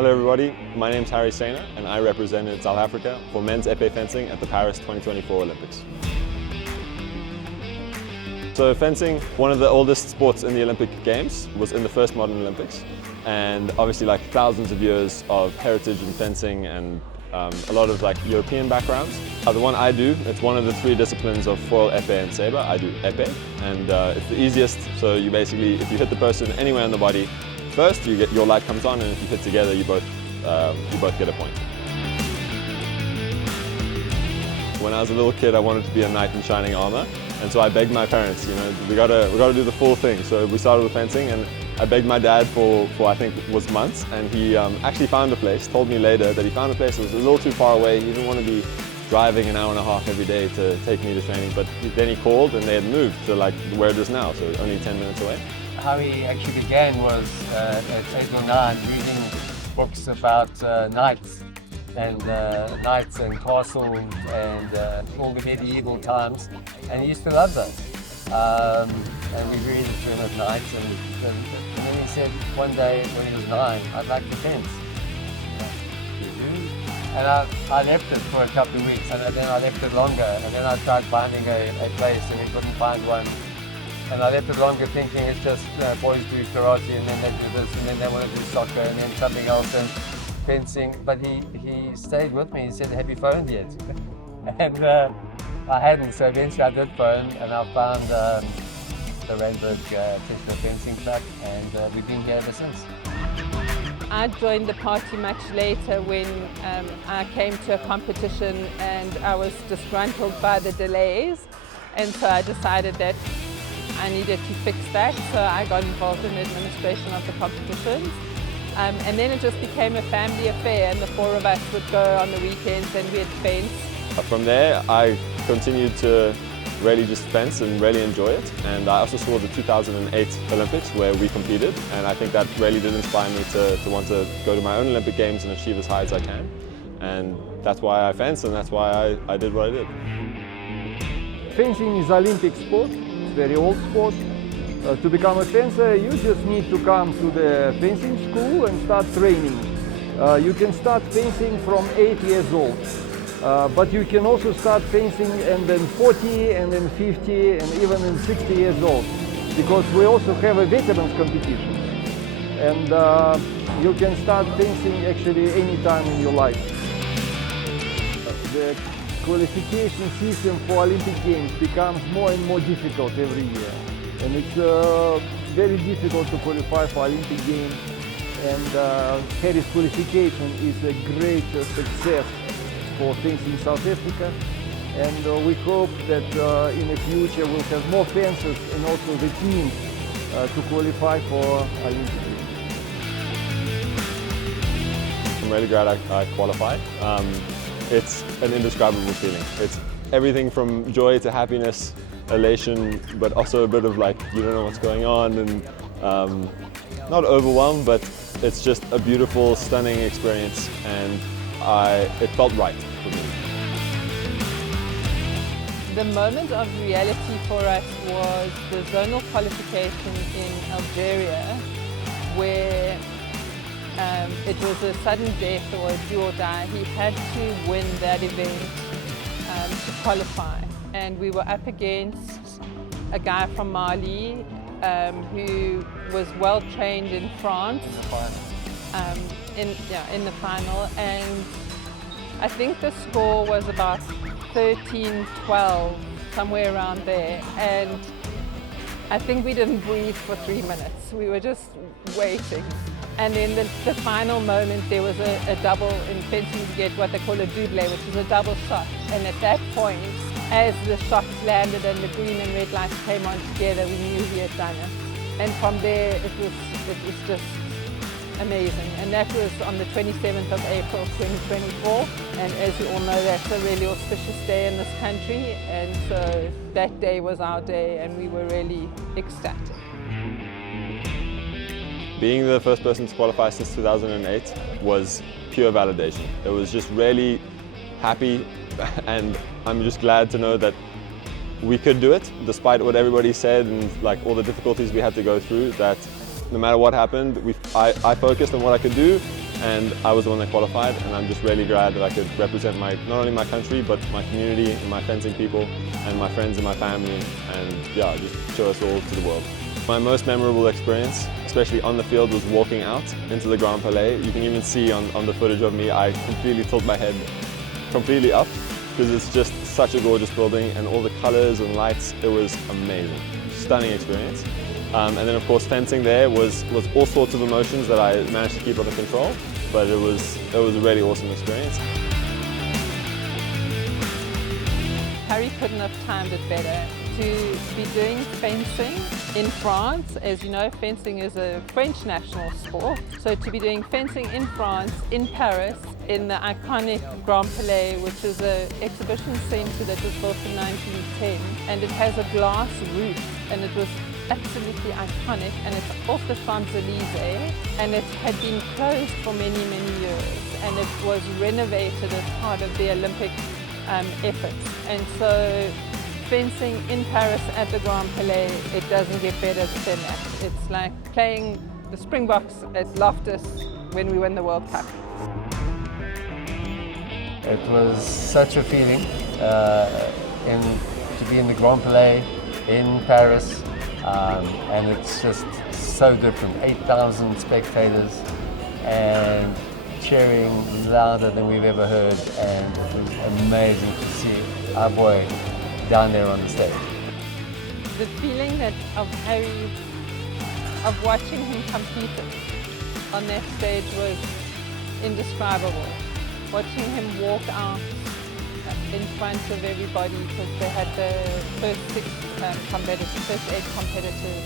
Hello everybody, my name is Harry Sainer and I represented South Africa for men's épée fencing at the Paris 2024 Olympics. So fencing, one of the oldest sports in the Olympic Games, was in the first modern Olympics, and obviously like thousands of years of heritage in fencing and a lot of like European backgrounds. The one I do, it's one of the three disciplines of foil, épée and sabre. I do épée, and it's the easiest. So you basically, if you hit the person anywhere on the body first, your light comes on, and if you hit together, you both get a point. When I was a little kid, I wanted to be a knight in shining armor, and so I begged my parents, we gotta do the full thing. So we started with fencing, and I begged my dad for I think it was months, and he actually found a place, told me later that he found a place that was a little too far away. He didn't want to be driving an hour and a half every day to take me to training, but then he called and they had moved to like where it is now, so only 10 minutes away. How he actually began was at 8 or 9 reading books about knights and castles and all the medieval times, and he used to love those. And we read the term of knights, and then he said one day when he was 9, I'd like to fence. And I left it for a couple of weeks, and then I left it longer, and then I tried finding a place and we couldn't find one. And I left it longer thinking it's just boys do karate and then they do this and then they want to do soccer and then something else and fencing. But he stayed with me. He said, have you phoned yet? And I hadn't, so eventually I did phone and I found the Randburg Professional Fencing Club, and we've been here ever since. I joined the party much later when I came to a competition and I was disgruntled by the delays, and so I decided that I needed to fix that, so I got involved in the administration of the competitions. And then it just became a family affair, and the four of us would go on the weekends and we'd fence. From there, I continued to really just fence and really enjoy it. And I also saw the 2008 Olympics where we competed, and I think that really did inspire me to want to go to my own Olympic Games and achieve as high as I can. And that's why I fence, and that's why I did what I did. Fencing is Olympic sport. Very old sport. To become a fencer, you just need to come to the fencing school and start training. You can start fencing from 8 years old, but you can also start fencing and then 40 and then 50 and even in 60 years old, because we also have a veterans competition. And you can start fencing actually any time in your life. The qualification system for Olympic Games becomes more and more difficult every year, and it's very difficult to qualify for Olympic Games, and Paris qualification is a great success for fencing South Africa, and we hope that in the future we'll have more fencers and also the teams to qualify for Olympic Games. I'm really glad I qualified. It's an indescribable feeling. It's everything from joy to happiness, elation, but also a bit of like, you don't know what's going on, and not overwhelmed, but it's just a beautiful, stunning experience, and it felt right for me. The moment of reality for us was the zonal qualification in Algeria, where it was a sudden death or a do or die. He had to win that event to qualify. And we were up against a guy from Mali who was well trained in France in the final. And I think the score was about 13-12, somewhere around there. And I think we didn't breathe for 3 minutes. We were just waiting. And in the final moment, there was a double in fencing to get what they call a double, which is a double shot. And at that point, as the shots landed and the green and red lights came on together, we knew he had done it. And from there, it was just amazing. And that was on the 27th of April, 2024. And as you all know, that's a really auspicious day in this country. And so that day was our day, and we were really ecstatic. Being the first person to qualify since 2008 was pure validation. It was just really happy, and I'm just glad to know that we could do it, despite what everybody said and like all the difficulties we had to go through, that no matter what happened, I focused on what I could do, and I was the one that qualified, and I'm just really glad that I could represent not only my country, but my community and my fencing people and my friends and my family, and yeah, just show us all to the world. My most memorable experience, especially on the field, was walking out into the Grand Palais. You can even see on the footage of me, I completely tilt my head completely up because it's just such a gorgeous building, and all the colors and lights, it was amazing. Stunning experience. And then of course fencing there was all sorts of emotions that I managed to keep under control, but it was a really awesome experience. Harry couldn't have timed it better. To be doing fencing in France, as you know, fencing is a French national sport. So to be doing fencing in France, in Paris, in the iconic Grand Palais, which is an exhibition centre that was built in 1910, and it has a glass roof, and it was absolutely iconic, and it's off the Champs-Élysées, and it had been closed for many, many years, and it was renovated as part of the Olympic efforts. And so fencing in Paris at the Grand Palais, it doesn't get better than that. It's like playing the Springboks at Loftus when we win the World Cup. It was such a feeling to be in the Grand Palais in Paris, and it's just so different. 8,000 spectators and cheering louder than we've ever heard, and it was amazing to see our boy down there on the stage. The feeling of Harry, of watching him compete on that stage was indescribable. Watching him walk out in front of everybody, because they had the first 8 competitors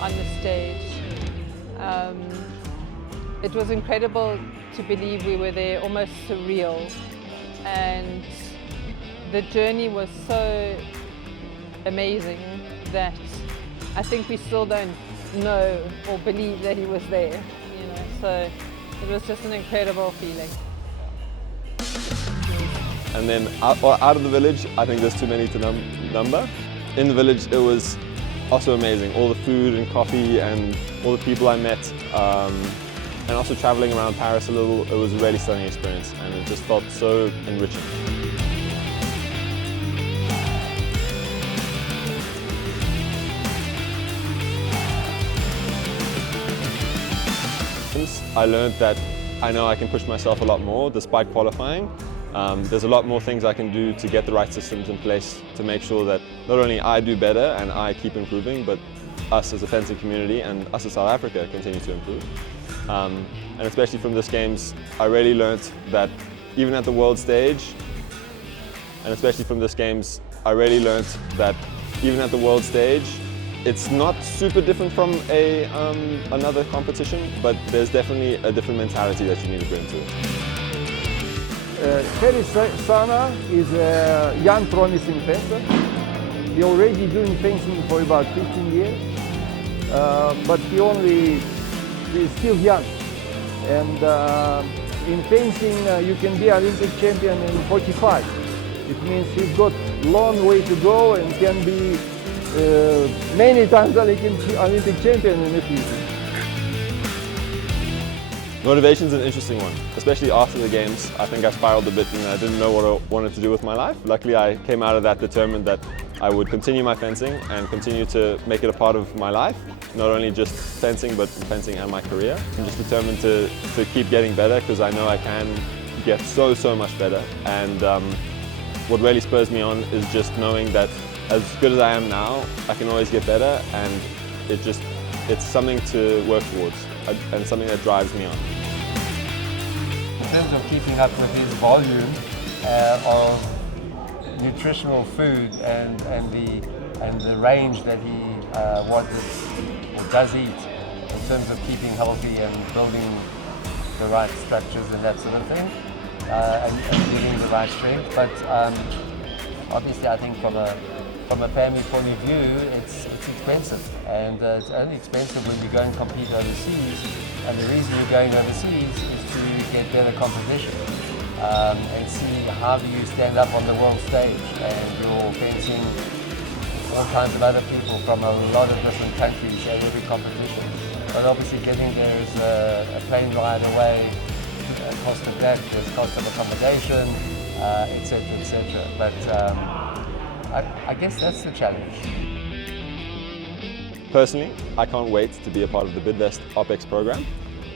on the stage. It was incredible to believe we were there, almost surreal. And the journey was so amazing that I think we still don't know or believe that he was there, you know. So it was just an incredible feeling. And then out of the village, I think there's too many to number. In the village, it was also amazing. All the food and coffee and all the people I met. And also traveling around Paris a little, it was a really stunning experience, and it just felt so enriching. I learned that I know I can push myself a lot more despite qualifying. There's a lot more things I can do to get the right systems in place to make sure that not only I do better and I keep improving, but us as a fencing community and us as South Africa continue to improve. And especially from this Games, I really learned that even at the world stage, it's not super different from another competition, but there's definitely a different mentality that you need to bring to it. Harry Sana is a young, promising fencer. He's already doing fencing for about 15 years, but he's still young. And in fencing, you can be Olympic champion in 45. It means he's got a long way to go and can be many times Olympic champion in the future. Motivation's an interesting one, especially after the Games. I think I spiraled a bit and I didn't know what I wanted to do with my life. Luckily, I came out of that determined that I would continue my fencing and continue to make it a part of my life. Not only just fencing, but fencing and my career. I'm just determined to keep getting better, because I know I can get so much better. And what really spurs me on is just knowing that as good as I am now, I can always get better, and it's something to work towards and something that drives me on. In terms of keeping up with his volume of nutritional food and the range that he does eat, in terms of keeping healthy and building the right structures and that sort of thing, and getting the right strength. But obviously, I think from a family point of view, it's expensive, and it's only expensive when you go and compete overseas. And the reason you're going overseas is to get better competition and see how do you stand up on the world stage, and you're fencing all kinds of other people from a lot of different countries at every competition. But obviously getting there is a plane ride away cost of that, there's cost of accommodation, etc., etc. But I guess that's the challenge. Personally, I can't wait to be a part of the Bidvest OPEX program.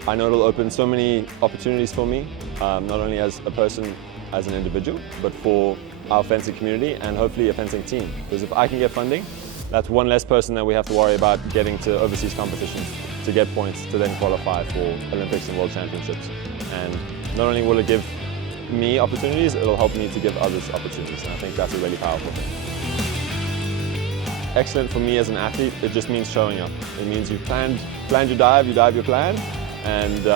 I know it'll open so many opportunities for me, not only as a person, as an individual, but for our fencing community and hopefully a fencing team. Because if I can get funding, that's one less person that we have to worry about getting to overseas competitions to get points to then qualify for Olympics and World Championships. And not only will it give me opportunities, it'll help me to give others opportunities, and I think that's a really powerful thing. Excellent for me as an athlete, it just means showing up. It means you've planned your dive, you dive your plan, and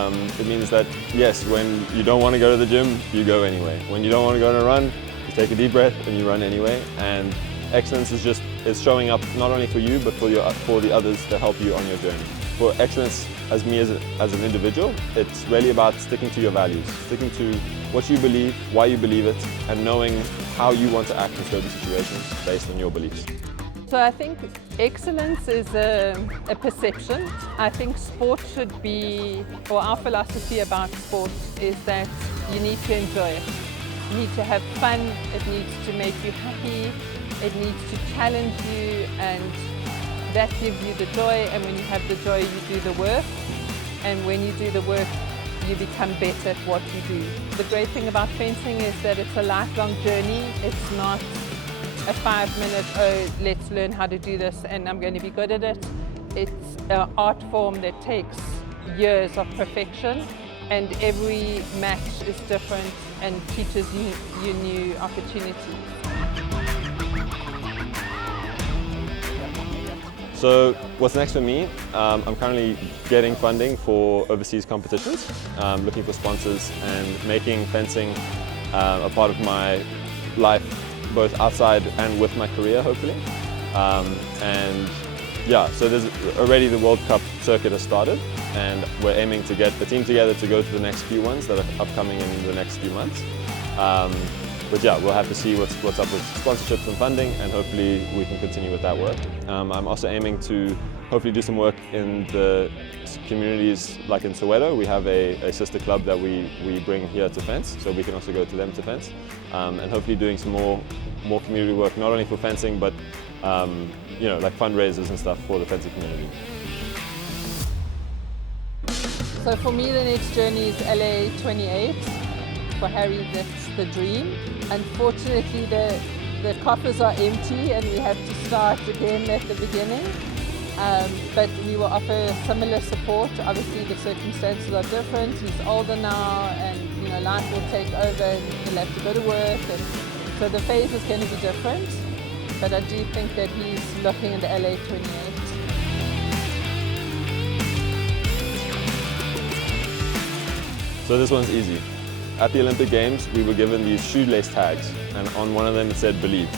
it means that, yes, when you don't want to go to the gym, you go anyway. When you don't want to go on a run, you take a deep breath and you run anyway. And excellence is showing up not only for you, but for the others that help you on your journey. For excellence, as me as an individual, it's really about sticking to your values, sticking to what you believe, why you believe it, and knowing how you want to act in certain situations based on your beliefs. So I think excellence is a perception. I think sport should be, or our philosophy about sport is that you need to enjoy it. You need to have fun, it needs to make you happy, it needs to challenge you, and that gives you the joy, and when you have the joy you do the work, and when you do the work you become better at what you do. The great thing about fencing is that it's a lifelong journey. It's not a 5-minute, oh, let's learn how to do this and I'm going to be good at it. It's an art form that takes years of perfection, and every match is different and teaches you new opportunities. So what's next for me? I'm currently getting funding for overseas competitions, looking for sponsors and making fencing a part of my life, both outside and with my career, hopefully. And yeah, so there's already the World Cup circuit has started, and we're aiming to get the team together to go to the next few ones that are upcoming in the next few months. But yeah, we'll have to see what's up with sponsorships and funding, and hopefully we can continue with that work. I'm also aiming to hopefully do some work in the communities, like in Soweto. We have a sister club that we bring here to fence, so we can also go to them to fence. And hopefully doing some more community work, not only for fencing, but you know, like fundraisers and stuff for the fencing community. So for me the next journey is LA 28. For Harry, that's the dream. Unfortunately, the coffers are empty and we have to start again at the beginning. But we will offer similar support. Obviously, the circumstances are different. He's older now, and you know, life will take over, and he'll have to go to work, and so the phase is going to be different. But I do think that he's looking at the LA 28. So this one's easy. At the Olympic Games, we were given these shoelace tags, and on one of them it said believe.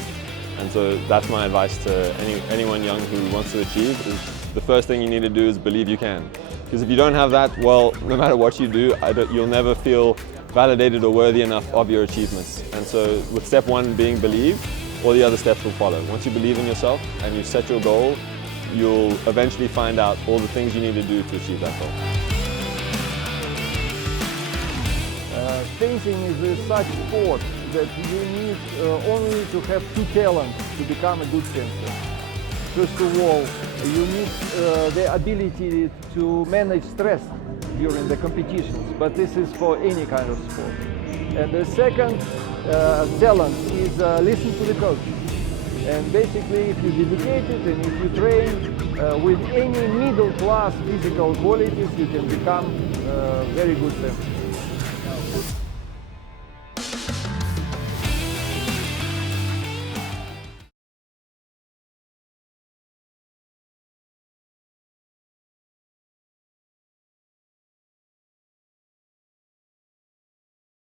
And so that's my advice to anyone young who wants to achieve, is the first thing you need to do is believe you can. Because if you don't have that, well, no matter what you do, you'll never feel validated or worthy enough of your achievements. And so with step one being believe, all the other steps will follow. Once you believe in yourself and you set your goal, you'll eventually find out all the things you need to do to achieve that goal. Fencing is such sport that you need only to have two talents to become a good fencer. First of all, you need the ability to manage stress during the competitions, but this is for any kind of sport. And the second talent is listen to the coach. And basically, if you dedicate it and if you train with any middle-class physical qualities, you can become a very good fencer.